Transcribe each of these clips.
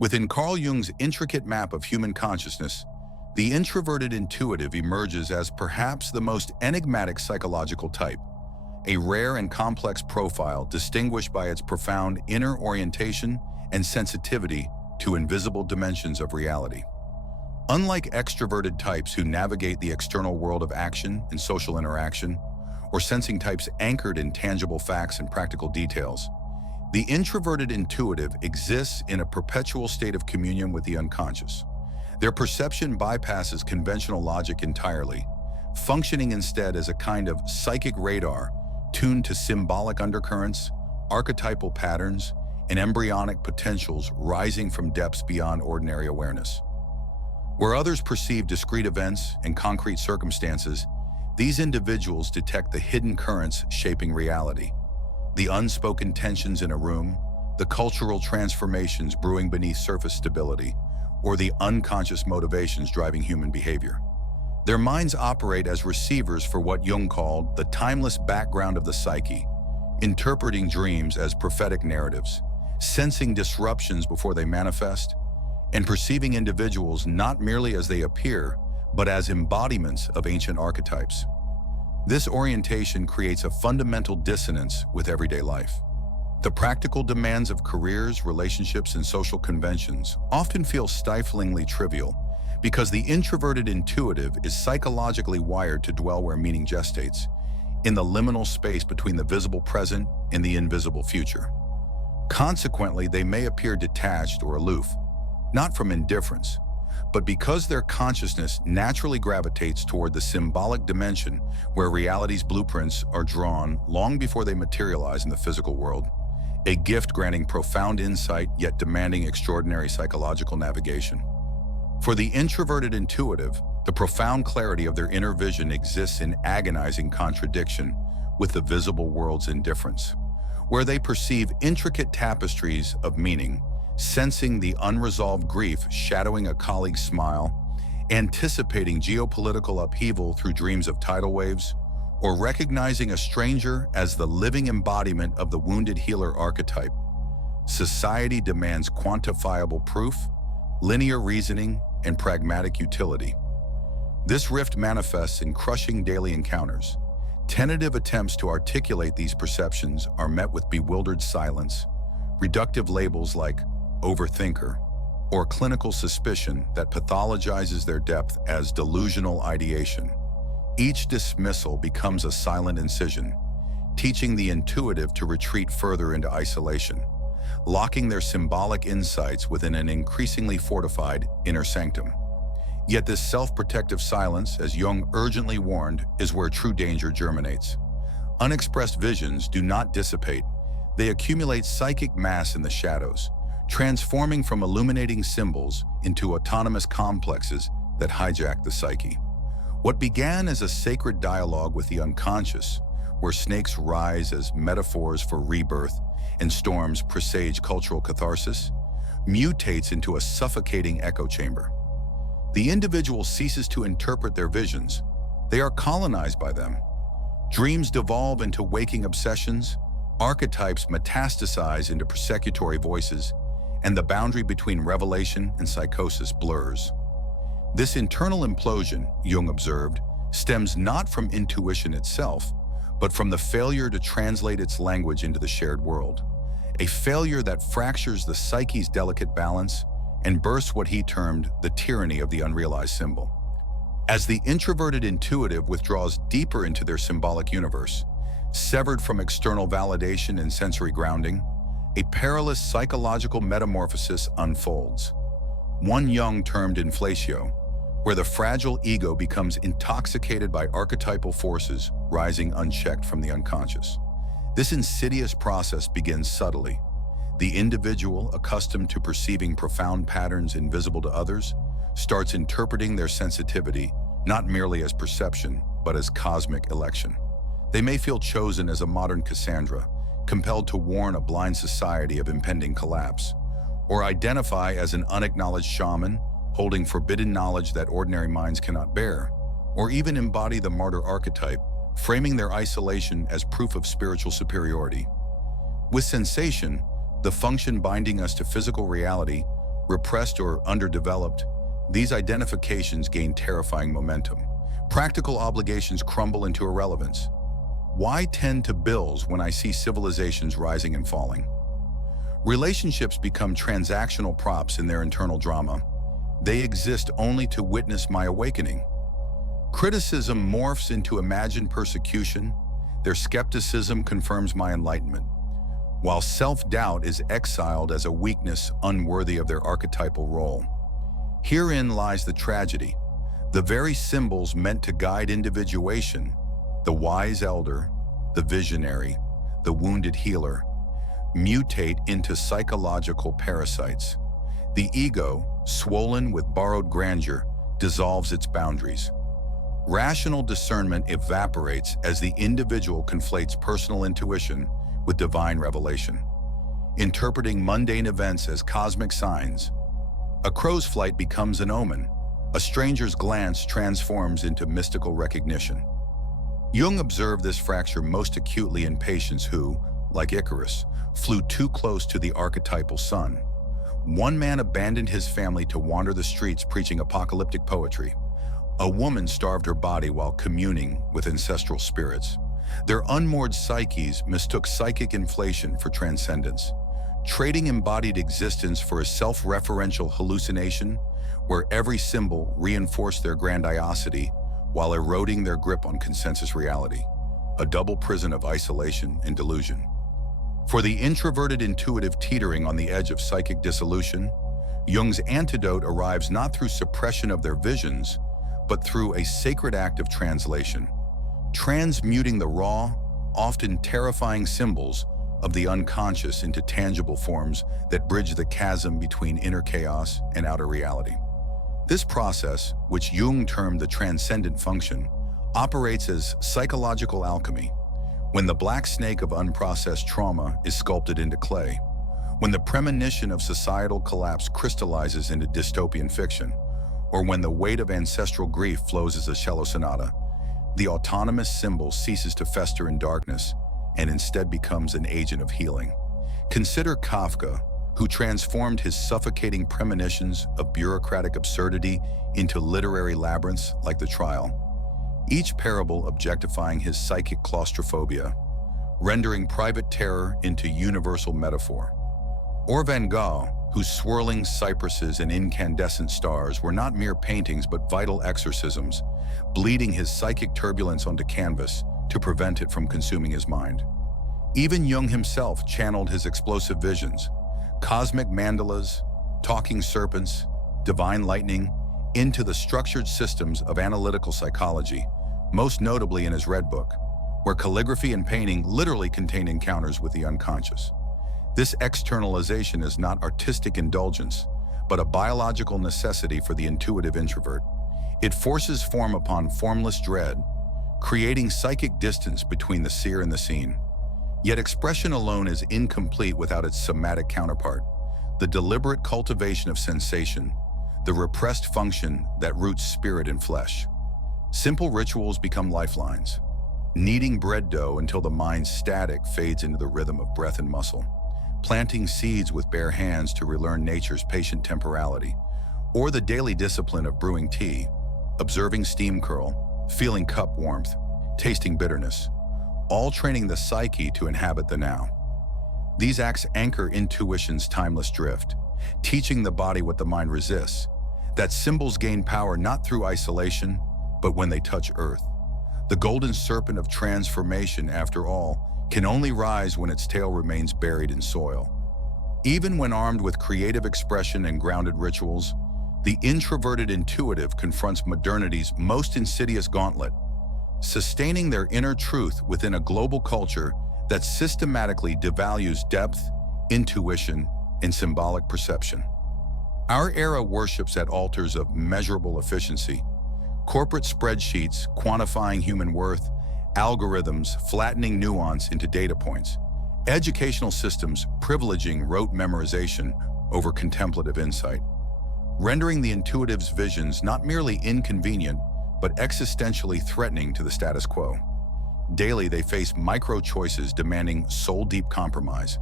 Within Carl Jung's intricate map of human consciousness, the introverted intuitive emerges as perhaps the most enigmatic psychological type, a rare and complex profile distinguished by its profound inner orientation and sensitivity to invisible dimensions of reality. Unlike extroverted types who navigate the external world of action and social interaction, or sensing types anchored in tangible facts and practical details, the introverted intuitive exists in a perpetual state of communion with the unconscious. Their perception bypasses conventional logic entirely, functioning instead as a kind of psychic radar tuned to symbolic undercurrents, archetypal patterns, and embryonic potentials rising from depths beyond ordinary awareness. Where others perceive discrete events and concrete circumstances, these individuals detect the hidden currents shaping reality, the unspoken tensions in a room, the cultural transformations brewing beneath surface stability, or the unconscious motivations driving human behavior. Their minds operate as receivers for what Jung called the timeless background of the psyche, interpreting dreams as prophetic narratives, sensing disruptions before they manifest, and perceiving individuals not merely as they appear, but as embodiments of ancient archetypes. This orientation creates a fundamental dissonance with everyday life. The practical demands of careers, relationships, and social conventions often feel stiflingly trivial because the introverted intuitive is psychologically wired to dwell where meaning gestates, in the liminal space between the visible present and the invisible future. Consequently, they may appear detached or aloof, not from indifference, but because their consciousness naturally gravitates toward the symbolic dimension where reality's blueprints are drawn long before they materialize in the physical world, a gift granting profound insight yet demanding extraordinary psychological navigation. For the introverted intuitive, the profound clarity of their inner vision exists in agonizing contradiction with the visible world's indifference, where they perceive intricate tapestries of meaning, sensing the unresolved grief shadowing a colleague's smile, anticipating geopolitical upheaval through dreams of tidal waves, or recognizing a stranger as the living embodiment of the wounded healer archetype. Society demands quantifiable proof, linear reasoning, and pragmatic utility. This rift manifests in crushing daily encounters. Tentative attempts to articulate these perceptions are met with bewildered silence, reductive labels like overthinker, or clinical suspicion that pathologizes their depth as delusional ideation. Each dismissal becomes a silent incision, teaching the intuitive to retreat further into isolation, locking their symbolic insights within an increasingly fortified inner sanctum. Yet this self-protective silence, as Jung urgently warned, is where true danger germinates. Unexpressed visions do not dissipate. They accumulate psychic mass in the shadows, transforming from illuminating symbols into autonomous complexes that hijack the psyche. What began as a sacred dialogue with the unconscious, where snakes rise as metaphors for rebirth and storms presage cultural catharsis, mutates into a suffocating echo chamber. The individual ceases to interpret their visions. They are colonized by them. Dreams devolve into waking obsessions, archetypes metastasize into persecutory voices, and the boundary between revelation and psychosis blurs. This internal implosion, Jung observed, stems not from intuition itself, but from the failure to translate its language into the shared world, a failure that fractures the psyche's delicate balance and bursts what he termed the tyranny of the unrealized symbol. As the introverted intuitive withdraws deeper into their symbolic universe, severed from external validation and sensory grounding, a perilous psychological metamorphosis unfolds. One Jung termed inflatio, where the fragile ego becomes intoxicated by archetypal forces rising unchecked from the unconscious. This insidious process begins subtly. The individual, accustomed to perceiving profound patterns invisible to others, starts interpreting their sensitivity not merely as perception, but as cosmic election. They may feel chosen as a modern Cassandra, compelled to warn a blind society of impending collapse, or identify as an unacknowledged shaman, holding forbidden knowledge that ordinary minds cannot bear, or even embody the martyr archetype, framing their isolation as proof of spiritual superiority. With sensation, the function binding us to physical reality, repressed or underdeveloped, these identifications gain terrifying momentum. Practical obligations crumble into irrelevance. Why tend to bills when I see civilizations rising and falling? Relationships become transactional props in their internal drama. They exist only to witness my awakening. Criticism morphs into imagined persecution. Their skepticism confirms my enlightenment, while self-doubt is exiled as a weakness unworthy of their archetypal role. Herein lies the tragedy. The very symbols meant to guide individuation, the wise elder, the visionary, the wounded healer, mutate into psychological parasites. The ego, swollen with borrowed grandeur, dissolves its boundaries. Rational discernment evaporates as the individual conflates personal intuition with divine revelation, interpreting mundane events as cosmic signs. A crow's flight becomes an omen. A stranger's glance transforms into mystical recognition. Jung observed this fracture most acutely in patients who, like Icarus, flew too close to the archetypal sun. One man abandoned his family to wander the streets preaching apocalyptic poetry. A woman starved her body while communing with ancestral spirits. Their unmoored psyches mistook psychic inflation for transcendence, trading embodied existence for a self-referential hallucination where every symbol reinforced their grandiosity while eroding their grip on consensus reality, a double prison of isolation and delusion. For the introverted intuitive teetering on the edge of psychic dissolution, Jung's antidote arrives not through suppression of their visions, but through a sacred act of translation, transmuting the raw, often terrifying symbols of the unconscious into tangible forms that bridge the chasm between inner chaos and outer reality. This process, which Jung termed the transcendent function, operates as psychological alchemy. When the black snake of unprocessed trauma is sculpted into clay, when the premonition of societal collapse crystallizes into dystopian fiction, or when the weight of ancestral grief flows as a cello sonata, the autonomous symbol ceases to fester in darkness and instead becomes an agent of healing. Consider Kafka, who transformed his suffocating premonitions of bureaucratic absurdity into literary labyrinths like The Trial, each parable objectifying his psychic claustrophobia, rendering private terror into universal metaphor. Or Van Gogh, whose swirling cypresses and incandescent stars were not mere paintings but vital exorcisms, bleeding his psychic turbulence onto canvas to prevent it from consuming his mind. Even Jung himself channeled his explosive visions, cosmic mandalas, talking serpents, divine lightning, into the structured systems of analytical psychology, most notably in his Red Book, where calligraphy and painting literally contain encounters with the unconscious. This externalization is not artistic indulgence, but a biological necessity for the intuitive introvert. It forces form upon formless dread, creating psychic distance between the seer and the seen. Yet expression alone is incomplete without its somatic counterpart, the deliberate cultivation of sensation, the repressed function that roots spirit in flesh. Simple rituals become lifelines, kneading bread dough until the mind's static fades into the rhythm of breath and muscle, planting seeds with bare hands to relearn nature's patient temporality, or the daily discipline of brewing tea, observing steam curl, feeling cup warmth, tasting bitterness, all training the psyche to inhabit the now. These acts anchor intuition's timeless drift, teaching the body what the mind resists, that symbols gain power not through isolation, but when they touch earth. The golden serpent of transformation, after all, can only rise when its tail remains buried in soil. Even when armed with creative expression and grounded rituals, the introverted intuitive confronts modernity's most insidious gauntlet, sustaining their inner truth within a global culture that systematically devalues depth, intuition, and symbolic perception. Our era worships at altars of measurable efficiency, corporate spreadsheets quantifying human worth, algorithms flattening nuance into data points, educational systems privileging rote memorization over contemplative insight, rendering the intuitive's visions not merely inconvenient, but existentially threatening to the status quo. Daily, they face micro-choices demanding soul-deep compromise,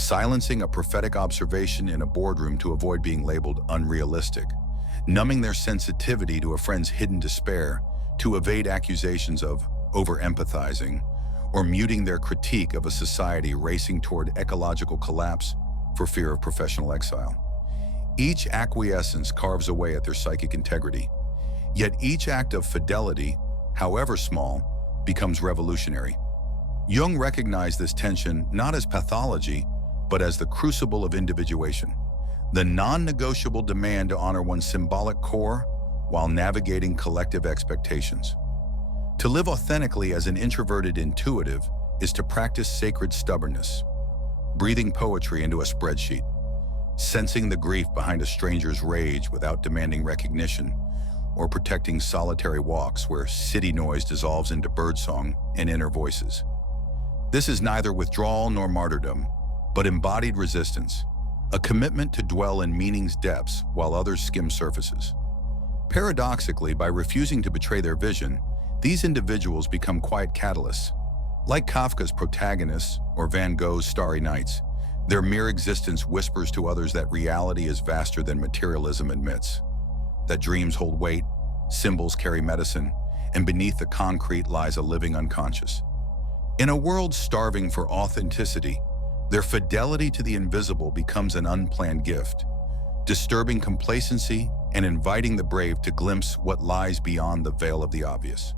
silencing a prophetic observation in a boardroom to avoid being labeled unrealistic, numbing their sensitivity to a friend's hidden despair to evade accusations of over-empathizing, or muting their critique of a society racing toward ecological collapse for fear of professional exile. Each acquiescence carves away at their psychic integrity, yet each act of fidelity, however small, becomes revolutionary. Jung recognized this tension not as pathology, but as the crucible of individuation, the non-negotiable demand to honor one's symbolic core while navigating collective expectations. To live authentically as an introverted intuitive is to practice sacred stubbornness, breathing poetry into a spreadsheet, sensing the grief behind a stranger's rage without demanding recognition, or protecting solitary walks where city noise dissolves into birdsong and inner voices. This is neither withdrawal nor martyrdom, but embodied resistance, a commitment to dwell in meaning's depths while others skim surfaces. Paradoxically, by refusing to betray their vision, these individuals become quiet catalysts. Like Kafka's protagonists or Van Gogh's Starry Nights, their mere existence whispers to others that reality is vaster than materialism admits, that dreams hold weight, symbols carry medicine, and beneath the concrete lies a living unconscious. In a world starving for authenticity, their fidelity to the invisible becomes an unplanned gift, disturbing complacency and inviting the brave to glimpse what lies beyond the veil of the obvious.